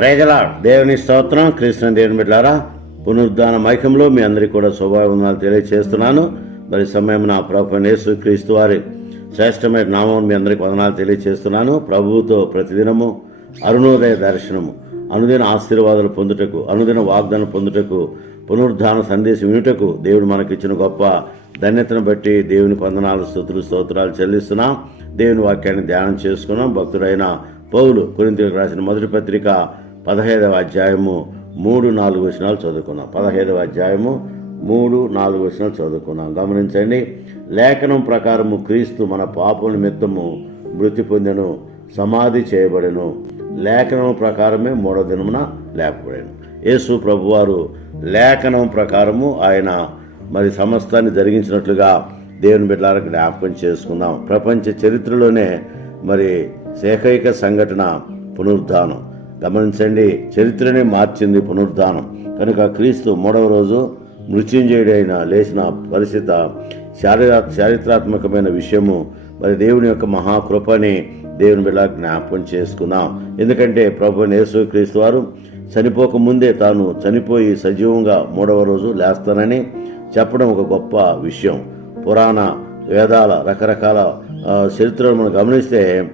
ప్రేజలా దేవుని స్తోత్రం కృష్ణ దేవుని బిడ్డారా పునరుద్ధాన మైకంలో మీ అందరికీ కూడా శుభాభివందనాలు తెలియజేస్తున్నాను మరి సమయం నా ప్రభు యేసు క్రీస్తు వారి శ్రేష్టమైన నామం మీ అందరికీ వందనాలు తెలియజేస్తున్నాను ప్రభువుతో ప్రతిదినము అరుణోదయ దర్శనము అనుదిన ఆశీర్వాదాలు పొందుటకు అనుదిన వాగ్దానం పొందుటకు పునరుద్ధాన సందేశం వినుటకు దేవుడు మనకిచ్చిన గొప్ప ధన్యతను బట్టి దేవుని వందనాలు స్థుతులు స్తోత్రాలు చెల్లిస్తున్నాం. దేవుని వాక్యాన్ని ధ్యానం చేసుకున్నాం. భక్తుడైన పౌలు కొరింతలకు రాసిన మొదటి పత్రిక పదహైదవ అధ్యాయము మూడు నాలుగు వచనాలు చదువుకున్నాం. పదహైదవ అధ్యాయము మూడు నాలుగు వచనాలు చదువుకున్నాం. గమనించండి లేఖనం ప్రకారము క్రీస్తు మన పాపల నిమిత్తము మృతి పొందెను సమాధి చేయబడెను. లేఖనం ప్రకారమే మూడో దినమున లేపబడేను. యేసు ప్రభువారు లేఖనం ప్రకారము ఆయన మరి సమస్తాన్ని జరిగించినట్లుగా దేవుని బిడ్డలకు జ్ఞాపకం చేసుకుందాం. ప్రపంచ చరిత్రలోనే మరి ఏకైక సంఘటన పునరుద్ధానం. గమనించండి చరిత్రనే మార్చింది పునరుద్ధానం. కనుక క్రీస్తు మూడవ రోజు మృత్యుంజయుడైన లేచిన పరిస్థితి శారీర చారిత్రాత్మకమైన విషయము మరి దేవుని యొక్క మహాకృపని దేవుని బిడ్డ జ్ఞాపకం చేసుకుందాం. ఎందుకంటే ప్రభు యేసు క్రీస్తు వారు చనిపోక ముందే తాను చనిపోయి సజీవంగా మూడవ రోజు లేస్తానని చెప్పడం ఒక గొప్ప విషయం. పురాణ వేదాల రకరకాల చరిత్రను మనం గమనిస్తే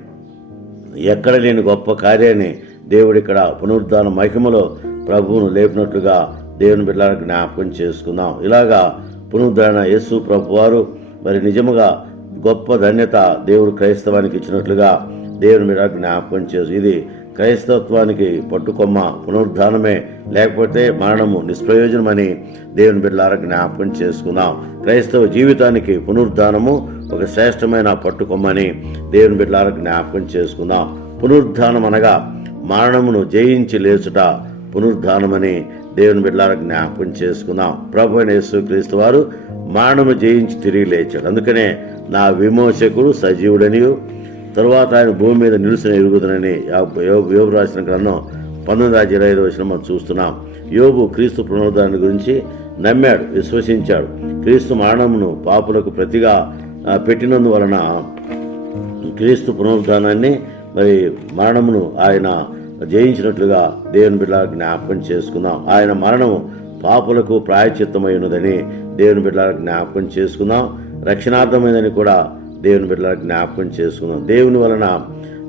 ఎక్కడ లేని గొప్ప కార్యాన్ని దేవుడు ఇక్కడ పునరుద్ధాన మహిమలో ప్రభువును లేపినట్లుగా దేవుని బిడ్డలకు జ్ఞాపకం చేసుకుందాం. ఇలాగా పునరుద్ధరణ యేసు ప్రభు వారు మరి నిజముగా గొప్ప ధన్యత దేవుడు క్రైస్తవానికి ఇచ్చినట్లుగా దేవుని మీద జ్ఞాపకం చేసు ఇది క్రైస్తవత్వానికి పట్టుకొమ్మ పునరుద్ధానమే లేకపోతే మరణము నిష్ప్రయోజనమని దేవుని బిడ్డలారా జ్ఞాపకం చేసుకుందాం. క్రైస్తవ జీవితానికి పునరుద్ధానము ఒక శ్రేష్టమైన పట్టుకొమ్మని దేవుని బిడ్డలారా జ్ఞాపకం చేసుకుందాం. పునరుద్ధానం అనగా మరణమును జయించి లేచుట పునరుద్ధానమని దేవుని బిడ్డలకు జ్ఞాపకం చేసుకుందాం. ప్రభు అయిన యేసుక్రీస్తు వారు మరణము జయించి తిరిగి లేచాడు. అందుకనే నా విమోచకుడు సజీవుడనియు. తరువాత ఆయన భూమి మీద నిలుసిన ఎరుగుదనని యోబు రాసిన గ్రంథం పంతొమ్మిది వందల ఇరవై ఐదు వచ్చిన మనం చూస్తున్నాం. యోబు క్రీస్తు పునరుద్ధాన్ని గురించి నమ్మాడు విశ్వసించాడు. క్రీస్తు మరణమును పాపులకు ప్రతిగా పెట్టినందువలన క్రీస్తు పునరుద్ధానాన్ని మరి మరణమును ఆయన జయించినట్లుగా దేవుని బిడ్డ జ్ఞాపకం చేసుకుందాం. ఆయన మరణం పాపులకు ప్రాయచిత్తమై ఉన్నదని దేవుని బిడ్డ జ్ఞాపకం చేసుకుందాం. రక్షణార్థమైనదని కూడా దేవుని బిడ్డ జ్ఞాపకం చేసుకుందాం. దేవుని వలన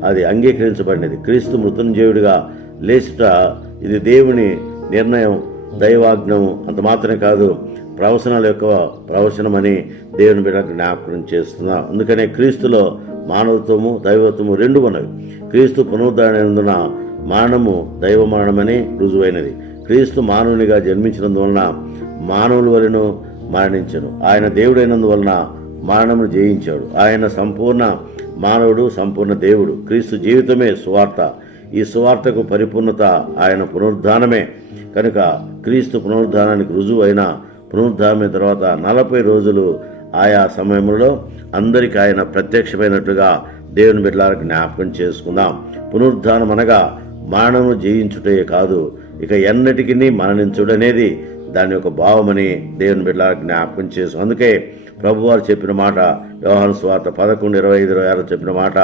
అది అంగీకరించబడినది. క్రీస్తు మృత్యుంజయుడిగా లేచుట ఇది దేవుని నిర్ణయం దైవాజ్ఞము. అంత మాత్రమే కాదు ప్రవచనాల యొక్క ప్రవచనమని దేవుని బిడ్డ జ్ఞాపకం చేస్తున్నాం అందుకనే క్రీస్తులో మానవత్వము దైవత్వము రెండు ఉన్నవి. క్రీస్తు పునరుద్ధరణందున మరణము దైవ మరణమని రుజువైనది. క్రీస్తు మానవునిగా జన్మించినందువలన మానవుల వలన మరణించను. ఆయన దేవుడైనందువలన మరణమును జయించాడు. ఆయన సంపూర్ణ మానవుడు సంపూర్ణ దేవుడు. క్రీస్తు జీవితమే సువార్త. ఈ సువార్తకు పరిపూర్ణత ఆయన పునరుద్ధానమే. కనుక క్రీస్తు పునరుద్ధానానికి రుజువు అయిన పునరుద్ధానమైన తర్వాత నలభై రోజులు ఆయా సమయంలో అందరికీ ఆయన ప్రత్యక్షమైనట్లుగా దేవుని బిడ్డలకు జ్ఞాపకం చేసుకుందాం. పునరుద్ధానం అనగా మరణము జయించుటే కాదు ఇక ఎన్నటికీ మరణించుడనేది దాని యొక్క భావమని దేవుని బిడ్డలకు జ్ఞాపకం చేసు అందుకే ప్రభువారు చెప్పిన మాట వ్యవహార స్వార్థ పదకొండు ఇరవై ఐదు ఇరవై ఆరు చెప్పిన మాట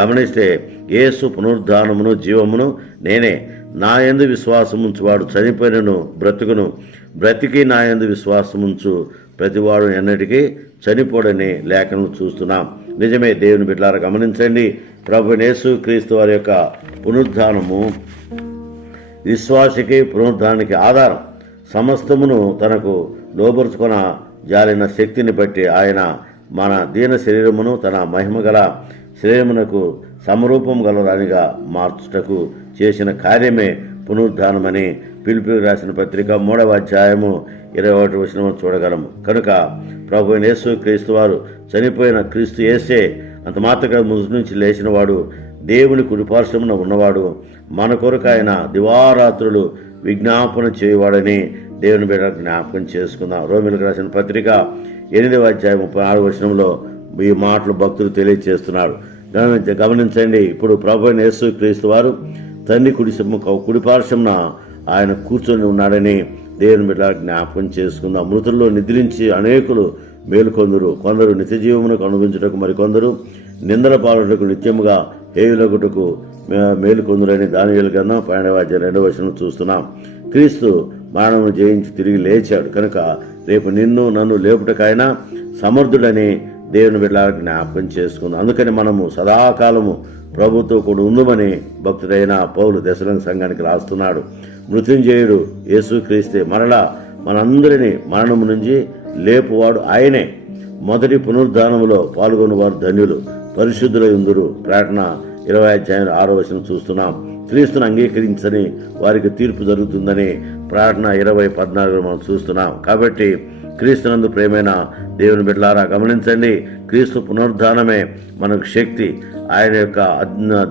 గమనిస్తే యేసు పునరుద్ధానమును జీవమును నేనే. నా యందు విశ్వాసముంచువాడు చనిపోయినను బ్రతుకును. బ్రతికి నా యందు విశ్వాసముంచు. ప్రతివాడు ఎన్నటికీ చనిపోడని లేఖను చూస్తున్నాం. నిజమే దేవుని బిడ్డలారా గమనించండి. ప్రభు యేసు క్రీస్తు వారి యొక్క పునరుద్ధానము విశ్వాసికి పునరుద్ధానానికి ఆధారం. సమస్తమును తనకు లోబరుచుకొన జాలిన శక్తిని బట్టి ఆయన మన దీన శరీరమును తన మహిమ గల శరీరమునకు సమరూపం గలరానిగా మార్చుటకు చేసిన కార్యమే పునరుద్ధానమని పిలుపు రాసిన పత్రిక మూడవ అధ్యాయము ఇరవై ఒకటి వచనము చూడగలము. కనుక ప్రభు యేసు క్రీస్తు వారు చనిపోయిన క్రీస్తు ఏసే అంత మాత్రగా ముసు నుంచి లేచినవాడు దేవుని కుడిపార్శ్వమున ఉన్నవాడు మన కొరకు ఆయన దివారాత్రులు విజ్ఞాపన చేయవాడని దేవుని బిడ్డ జ్ఞాపకం చేసుకుందాం. రోమిలకు రాసిన పత్రిక ఎనిమిదవ అధ్యాయం ముప్పై ఆరు వచనంలో ఈ మాటలు భక్తులు తెలియజేస్తున్నారు గమనించ- గమనించండి ఇప్పుడు ప్రభు యేసు క్రీస్తు వారు తండ్రి కుడి కుడిపార్శ్వమున ఆయన కూర్చొని ఉన్నాడని దేవుని బిడ్డ జ్ఞాపకం చేసుకుందాం మృతుల్లో నిద్రించి అనేకులు మేలుకొందరు. కొందరు నిత్య జీవమునకు అనుభవించుటకు మరికొందరు. నిందల పాలుటకు నిత్యముగా హేయులగుటకు మే- మేలుకొందురని దానివేలు గంధం పన్నెండవ రెండవ వచనం చూస్తున్నాం. క్రీస్తు మానవుని జయించి తిరిగి లేచాడు. కనుక రేపు నిన్ను నన్ను లేపుటకైనా సమర్థుడని దేవుని బిడ్డల జ్ఞాపకం చేసుకుందాం. అందుకని మనము సదాకాలము ప్రభుతో కూడా ఉందమని భక్తుడైన పౌలు దశరంగ సంఘానికి రాస్తున్నాడు. మృత్యుంజయుడు యేసుక్రీస్తే మరలా మనందరినీ మరణము నుంచి లేపువాడు ఆయనే. మొదటి పునరుద్ధానములో పాల్గొన్నవారు ధన్యులు. పరిశుద్ధుల ఇందురు ప్రకటన ఇరవై అధ్యాయం ఆరో వచనం చూస్తున్నాం. క్రీస్తును అంగీకరించని వారికి తీర్పు జరుగుతుందని ప్రకటన ఇరవై పద్నాలుగు మనం చూస్తున్నాం. కాబట్టి క్రీస్తునందు ప్రేమైన దేవుని బిడ్డలారా గమనించండి క్రీస్తు పునరుద్ధానమే మనకు శక్తి. ఆయన యొక్క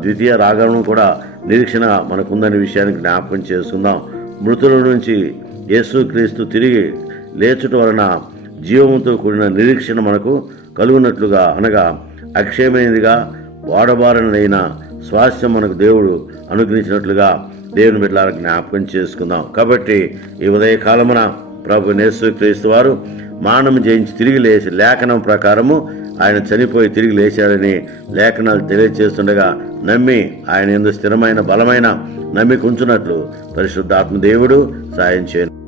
ద్వితీయ రాగం కూడా నిరీక్షణ మనకుందనే విషయాన్ని జ్ఞాపకం చేసుకుందాం. మృతుల నుంచి యేసు క్రీస్తు తిరిగి లేచుట వలన జీవముతో కూడిన నిరీక్షణ మనకు కలుగునట్లుగా అనగా అక్షయమైనదిగా వాడబారనైన స్వాస్థ్యం మనకు దేవుడు అనుగ్రహించినట్లుగా దేవుని బిడ్డల జ్ఞాపకం చేసుకుందాం. కాబట్టి ఈ ఉదయ కాలమున ప్రభు నేసు క్రీస్తు వారు మానం జయించి తిరిగి లేచి లేఖనం ప్రకారము ఆయన చనిపోయి తిరిగి లేచాడని లేఖనాలు తెలియజేస్తుండగా నమ్మి ఆయన ఎందు స్థిరమైన బలమైన నమ్మి ఉంచున్నట్లు పరిశుద్ధాత్మ దేవుడు సాయం చేయను